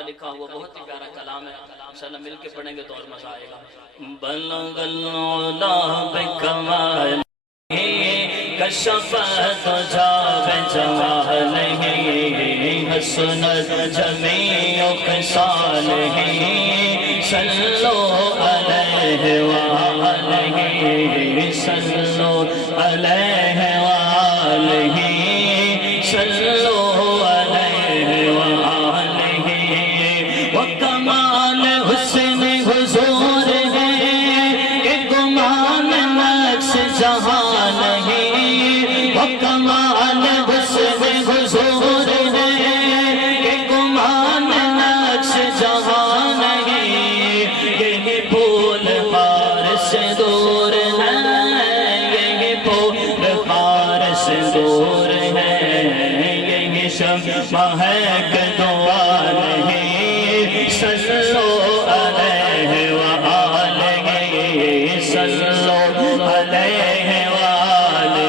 کا لکھا ہوا بہت ہی پیارا کلام ہے، انشاءاللہ مل کے پڑھیں گے تو اور مزہ آئے گا۔ بلغ العلا بکمالہ کشف الدجی بجمالہ حسنت جمیع خصالہ صلو علیہ وآلہ صلو علیہ وآلہ صلو علیہ وآلہ وکمال حسن حضور ہے کہ گمان نقش جہان ہے، وکمال حسن حضور ہے کہ گمان نقش جہان ہے، یہ پھول ہار سے دور ہے، یہ پھول ہار سے دور ہے، یہ شمع ہے کہ دعا نہیں، صلو علیہ وآلہ صلو علیہ وآلہ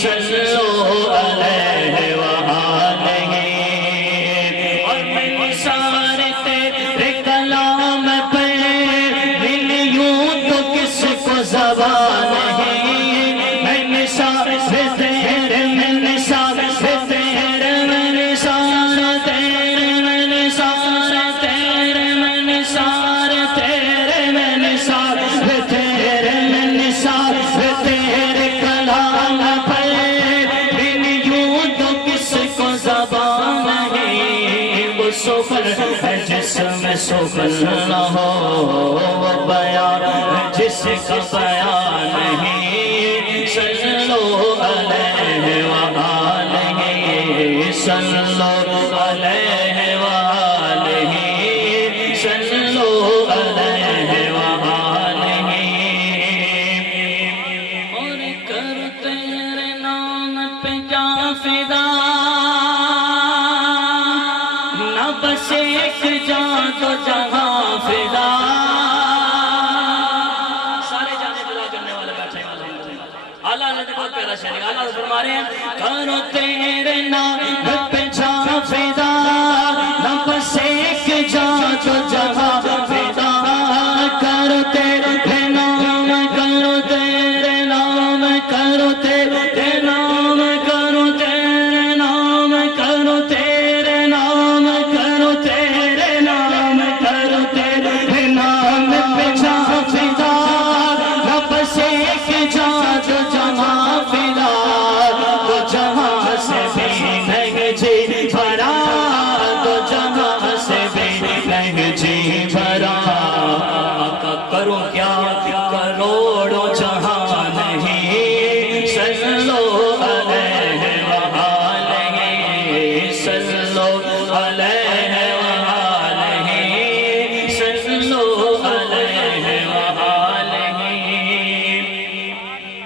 صلو علیہ وآلہ۔ اور میں نثار تیرے کلام پہ ملیوں تو کس کو زبان ہے، میں نثار تیرے میں نثار تیرے میں نثار تیرے میں نثار تیرے میں نثار تیرے میں نثار تیرے میں نثار تیرے کلام پہ ملیوں تو کس کو زبان ہے، وہ سفر ہے جس میں سفر نہ ہو، وہ بیان ہے جس کا بیان نہیں، صلو علیہ وآلہ صلو علیہ وآلہ صلو علیہ وآلہ۔ اور کر تیرے نام پہ جا فدا، نہ بس ایک جان تو جہاں فدا، سارے جانے فدا کرنے والے بیٹھے ہیں الحمدللہ۔ اللہ نے بہت پیارا شعر لکھا، اللہ فرما رہے ہیں کرو تیرے نام پہ جا فدا، نہ بس ایک جان تو جہاں فدا، کرو تیرے نام کرو تیرے نام کرو تیرے نام کرو تیرے نام کرو تیرے نام کرو تیرے نام کرو تیرے نام پہ جا فدا، نہ بس ایک جان جو جہاں فدا، تو جہاں سے بھی نہیں جی بھرا، تو جہاں سے بھی نہیں جی بھرا، آقا کرو کیا کروڑوں جہاں نہیں، صلو علیہ وآلہ صلو علیہ وآلہ صلو علیہ وآلہ۔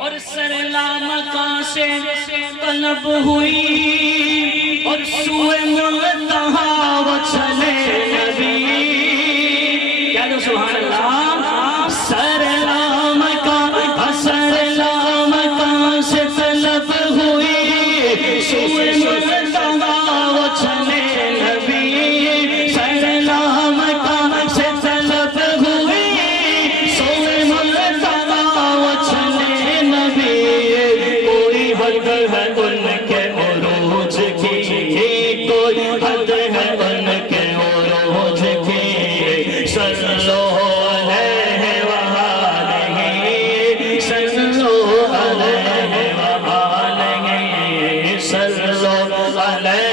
اور سر لامکان سے طلب ہوئی، اور سوئے منتہا وہ چلے نبی، کہہ دو سبحان اللہ۔ سر لامکان سے طلب ہوئی، سوئے منتہا وہ چلے نبی، سر لامکان سے طلب ہوئی، سوئے منتہا وہ چلے نبی، کوئی حد ہے ان کے عروج کی، کوئی حد ہے ان کے عروج کی، صلو علیہ وآلہ صلو علیہ وآلہ صلو علیہ